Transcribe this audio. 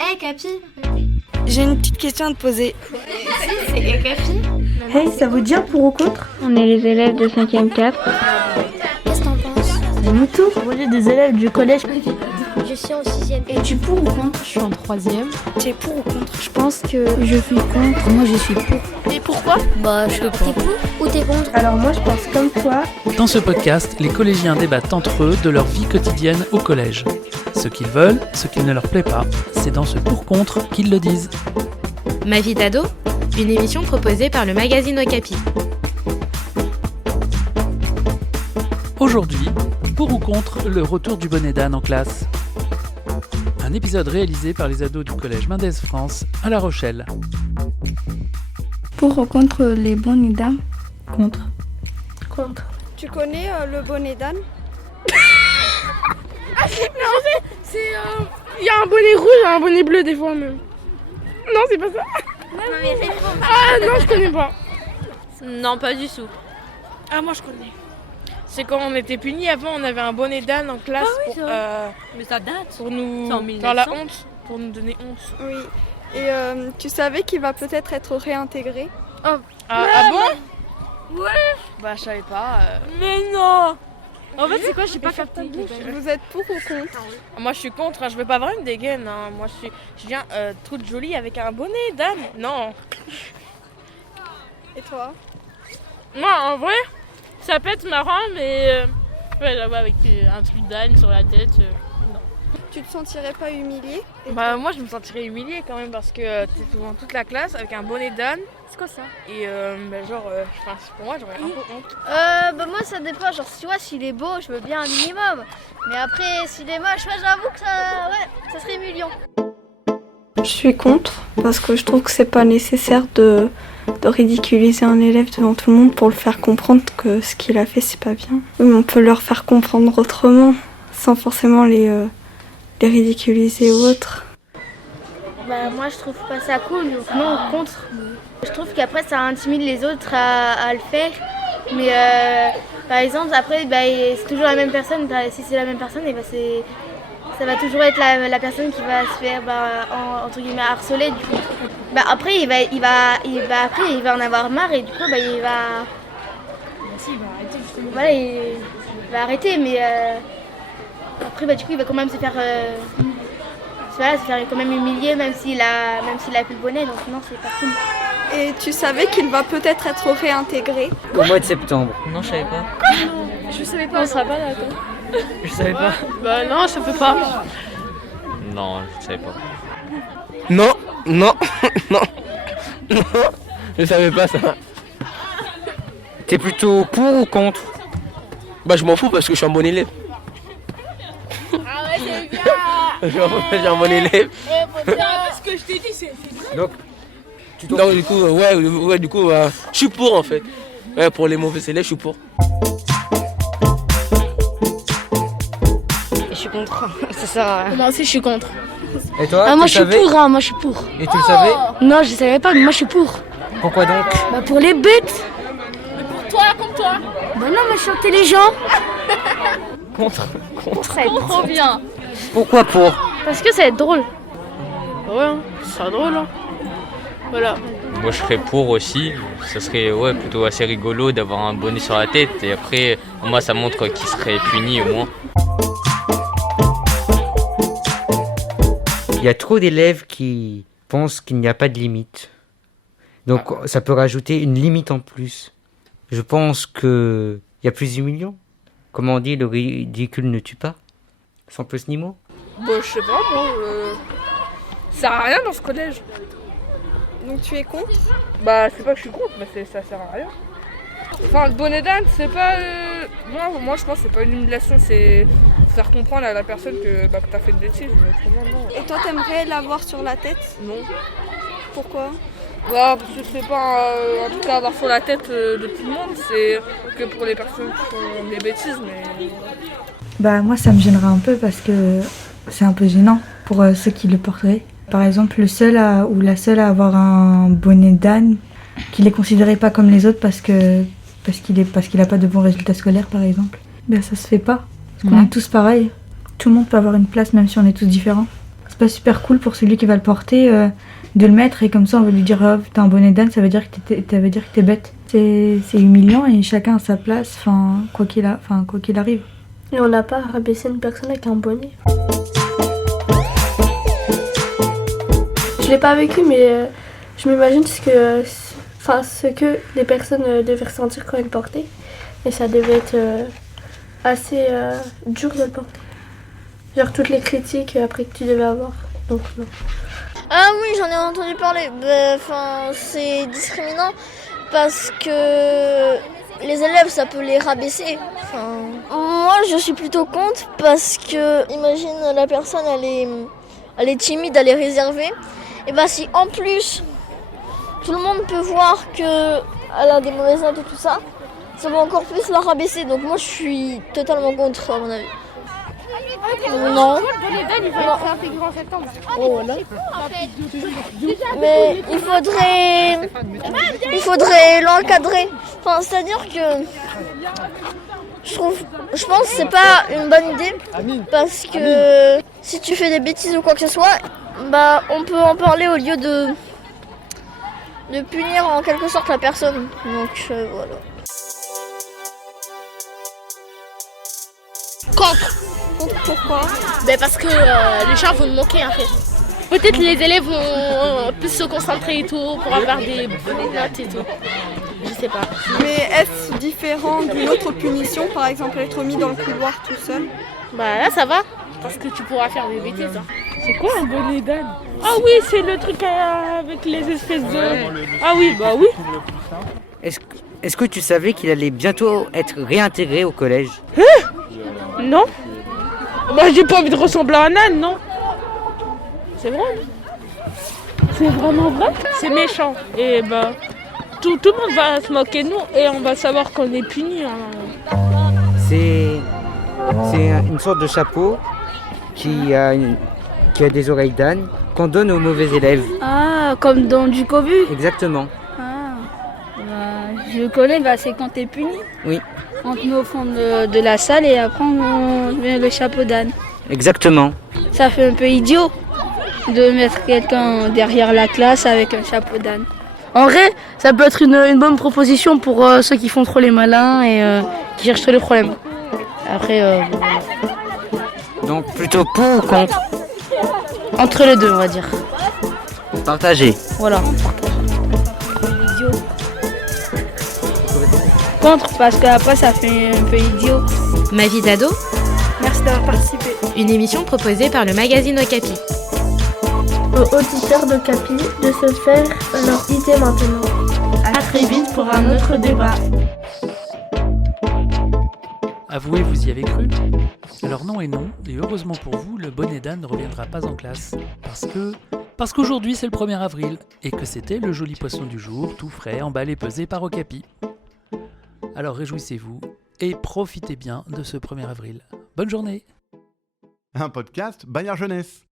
Hey Capi. J'ai une petite question à te poser. C'est Capi. Hey, ça vous dit un pour ou contre? On est les élèves de 5e 4. Qu'est-ce que t'en penses? C'est nous tous. On est des élèves du collège. Je suis en 6e. Et tu pour ou contre? Je suis en 3e. Tu es pour ou contre? Je pense que je suis contre. Moi, je suis pour. Et pourquoi? Bah, je sais pas. T'es pour ou t'es contre? Alors moi, je pense comme toi. Dans ce podcast, les collégiens débattent entre eux de leur vie quotidienne au collège. Ce qu'ils veulent, ce qui ne leur plaît pas, c'est dans ce pour-contre qu'ils le disent. Ma vie d'ado, une émission proposée par le magazine Okapi. Aujourd'hui, pour ou contre le retour du bonnet d'âne en classe. Un épisode réalisé par les ados du collège Mendès France à La Rochelle. Pour ou contre les bonnets d'âne? Contre. Contre. Tu connais le bonnet d'âne? Il y a un bonnet rouge et un bonnet bleu des fois même. Non, c'est pas ça. Ah non, je connais pas. Non, pas du tout. Ah, moi je connais. C'est quand on était punis avant, on avait un bonnet d'âne en classe Mais ça date. pour nous C'est en dans la 1900. honte, pour nous donner honte. Oui. Et tu savais qu'il va peut-être être réintégré? Ah bon? Ouais. Bah je savais pas. Mais non. En fait, c'est quoi? J'ai pas capté. Vous êtes pour ou contre? Moi je suis contre, hein. Je veux pas avoir une dégaine. Hein. Moi je viens toute jolie avec un bonnet d'âne. Non. Et toi? Moi, en vrai, ça peut être marrant, mais ouais, là-bas avec un truc d'âne sur la tête. Tu te sentirais pas humilié? Bah moi je me sentirais humiliée quand même parce que t'es devant toute la classe avec un bonnet d'âne. C'est quoi ça? Et pour moi j'aurais un peu honte. Bah moi ça dépend, genre tu vois s'il est beau je veux bien un minimum. Mais après s'il est moche, moi j'avoue que ça serait humiliant. Je suis contre parce que je trouve que c'est pas nécessaire de ridiculiser un élève devant tout le monde pour le faire comprendre que ce qu'il a fait c'est pas bien. Mais on peut leur faire comprendre autrement sans forcément les ridiculiser ou autre. Bah moi je trouve pas ça cool, donc non contre. Je trouve qu'après ça intimide les autres à le faire. Mais par exemple après c'est toujours la même personne, si c'est la même personne et ça va toujours être la personne qui va se faire entre guillemets harceler du coup. Après il va en avoir marre et du coup il va arrêter justement. Voilà, il va arrêter mais après du coup il va quand même se faire quand même humilier même s'il a plus le bonnet, donc non c'est pas cool. Et tu savais qu'il va peut-être être réintégré? Au mois de septembre. Non, je savais pas. Je savais pas. On sera pas d'accord. Je savais pas. Bah non, ça peut pas. Non, je savais pas. Non, non, non, non, je savais pas ça. T'es plutôt pour ou contre? Bah je m'en fous parce que je suis un bon élève. Ah ouais, c'est bien. Je m'en fous, je suis un bon élève. Ce que je t'ai dit, c'est Donc du coup, je suis pour en fait. Ouais, pour les mauvais élèves, je suis pour. Je suis contre. Ça sert à rien. Moi aussi, je suis contre. Et toi? Ah, moi tu je suis savais? pour, hein, moi je suis pour. Et tu le savais? Non, je savais pas, mais moi je suis pour. Pourquoi donc? Bah pour les bêtes. Toi, comme toi. Bah non, moi je suis intelligent. Contre. Trop bien. Pourquoi pour? Parce que ça va être drôle. Ouais, ce sera drôle. Hein. Voilà. Moi je serais pour aussi, ça serait plutôt assez rigolo d'avoir un bonnet sur la tête et après moi ça montre qu'il serait puni au moins. Il y a trop d'élèves qui pensent qu'il n'y a pas de limite. Donc ça peut rajouter une limite en plus. Je pense qu'il y a plus humiliant. Comment on dit, le ridicule ne tue pas? Sans plus ni mot. Bon, je sais pas, moi, ça sert à rien dans ce collège. Donc tu es contre? Bah, c'est pas que je suis contre, mais ça sert à rien. Enfin, le bonnet d'âne, c'est pas... moi, je pense que c'est pas une humiliation, c'est faire comprendre à la personne que t'as fait une bêtise, mais autrement, non. Et toi t'aimerais l'avoir sur la tête? Non. Pourquoi? Bah, parce que c'est pas, en tout cas, avoir sur la tête de tout le monde, c'est que pour les personnes qui font des bêtises, mais... Bah moi ça me gênerait un peu parce que c'est un peu gênant pour ceux qui le porteraient. Par exemple le seul ou la seule à avoir un bonnet d'âne qui les considérait pas comme les autres parce qu'il a pas de bons résultats scolaires par exemple. Ben ça se fait pas. Parce qu'on est tous pareils. Tout le monde peut avoir une place même si on est tous différents. c'est pas super cool pour celui qui va le porter de le mettre et comme ça on va lui dire oh, t'as un bonnet d'âne, ça veut dire que t'es bête. C'est humiliant et chacun a sa place, quoi qu'il arrive. Et on n'a pas rabaissé une personne avec un bonnet. Je l'ai pas vécu, mais je m'imagine ce que les personnes devaient ressentir quand elles le portaient. Et ça devait être assez dur de le porter. Genre toutes les critiques après que tu devais avoir. Donc non. Ah oui, j'en ai entendu parler. C'est discriminant parce que les élèves, ça peut les rabaisser. Moi, je suis plutôt contre parce que, imagine, la personne, elle est timide, elle est réservée. Et si en plus, tout le monde peut voir qu'elle a des mauvaises notes et tout ça, ça va encore plus la rabaisser. Donc moi, je suis totalement contre, à mon avis. Non. Oh, voilà. Mais il faudrait l'encadrer. C'est-à-dire que je pense que c'est pas une bonne idée parce que si tu fais des bêtises ou quoi que ce soit, on peut en parler au lieu de punir en quelque sorte la personne. Donc voilà. Contre. Pourquoi ? Parce que les gens vont nous manquer en fait. Peut-être les élèves vont plus se concentrer et tout pour avoir des bonnes notes et tout. Je sais pas. Mais est-ce différent d'une autre punition, par exemple être mis dans le couloir tout seul ? Là ça va, parce que tu pourras faire des bêtises. Hein. C'est quoi un bonnet d'âne ? Ah oui, c'est le truc avec les espèces de... Ah oui, oui. Est-ce que tu savais qu'il allait bientôt être réintégré au collège ? Non. J'ai pas envie de ressembler à un âne, non ? C'est vrai ? C'est vraiment vrai ? C'est méchant. Et tout le monde va se moquer de nous et on va savoir qu'on est punis. Hein. C'est une sorte de chapeau qui a des oreilles d'âne qu'on donne aux mauvais élèves. Ah, comme dans du cobu. Exactement. Je connais, c'est quand t'es puni. Oui. On te met au fond de la salle et après on met le chapeau d'âne. Exactement. Ça fait un peu idiot de mettre quelqu'un derrière la classe avec un chapeau d'âne. En vrai, ça peut être une bonne proposition pour ceux qui font trop les malins et qui cherchent trop les problèmes. Après, Donc plutôt pour ou contre ? Entre les deux, on va dire. Partagé. Voilà. Contre, parce qu'après ça fait un peu idiot. Ma vie d'ado, Merci d'avoir participé. une émission proposée par le magazine Okapi. Aux auditeurs de Capi de se faire leur idée maintenant. À très vite pour un autre débat. Avouez, vous y avez cru ? Alors non et non, et heureusement pour vous, le bonnet d'âne ne reviendra pas en classe. Parce qu'aujourd'hui c'est le 1er avril, et que c'était le joli poisson du jour, tout frais, emballé, pesé par Okapi. Alors réjouissez-vous, et profitez bien de ce 1er avril. Bonne journée ! Un podcast Bayard Jeunesse.